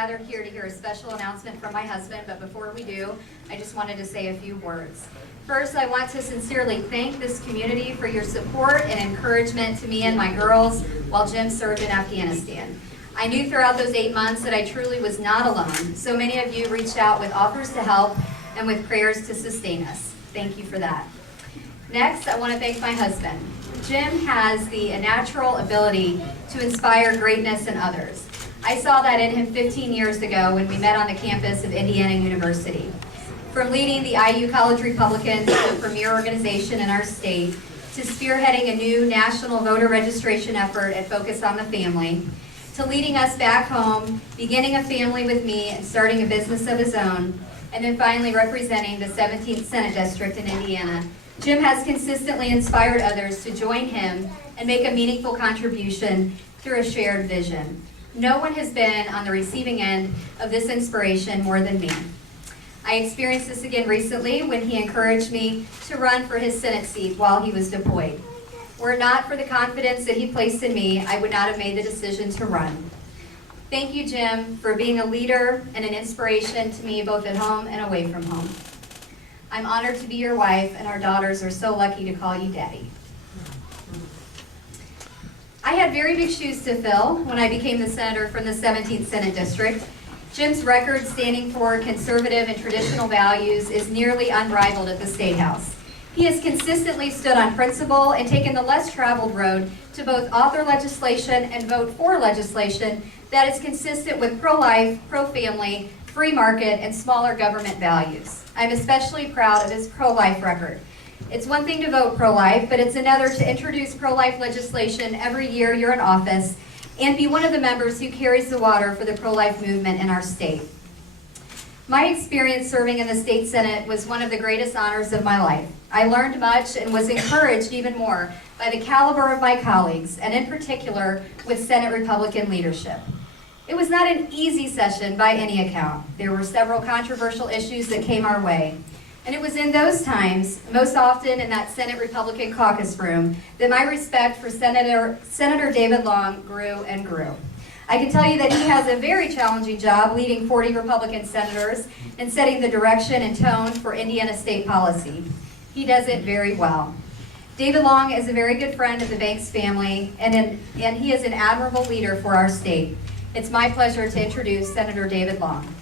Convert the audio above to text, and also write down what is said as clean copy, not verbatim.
gathered here to hear a special announcement from my husband, but before we do, I just wanted to say a few words. First, I want to sincerely thank this community for your support and encouragement to me and my girls while Jim served in Afghanistan. I knew throughout those 8 months that I truly was not alone. So many of you reached out with offers to help and with prayers to sustain us. Thank you for that. Next, I want to thank my husband. Jim has the natural ability to inspire greatness in others. I saw that in him 15 years ago when we met on the campus of Indiana University. From leading the IU College Republicans, the premier organization in our state, to spearheading a new national voter registration effort at Focus on the Family, to leading us back home, beginning a family with me and starting a business of his own, and then finally representing the 17th Senate District in Indiana, Jim has consistently inspired others to join him and make a meaningful contribution through a shared vision. No one has been on the receiving end of this inspiration more than me. I experienced this again recently when he encouraged me to run for his Senate seat while he was deployed. Were it not for the confidence that he placed in me, I would not have made the decision to run. Thank you, Jim, for being a leader and an inspiration to me both at home and away from home. I'm honored to be your wife, and our daughters are so lucky to call you Daddy. I had very big shoes to fill when I became the senator from the 17th Senate District. Jim's record standing for conservative and traditional values is nearly unrivaled at the State House. He has consistently stood on principle and taken the less traveled road to both author legislation and vote for legislation that is consistent with pro-life, pro-family, free market, and smaller government values. I'm especially proud of his pro-life record. It's one thing to vote pro-life, but it's another to introduce pro-life legislation every year you're in office and be one of the members who carries the water for the pro-life movement in our state. My experience serving in the state Senate was one of the greatest honors of my life. I learned much and was encouraged even more by the caliber of my colleagues, and in particular with Senate Republican leadership. It was not an easy session by any account. There were several controversial issues that came our way. And it was in those times, most often in that Senate Republican caucus room, that my respect for Senator David Long grew and grew. I can tell you that he has a very challenging job leading 40 Republican senators and setting the direction and tone for Indiana state policy. He does it very well. David Long is a very good friend of the Banks family, and he is an admirable leader for our state. It's my pleasure to introduce Senator David Long.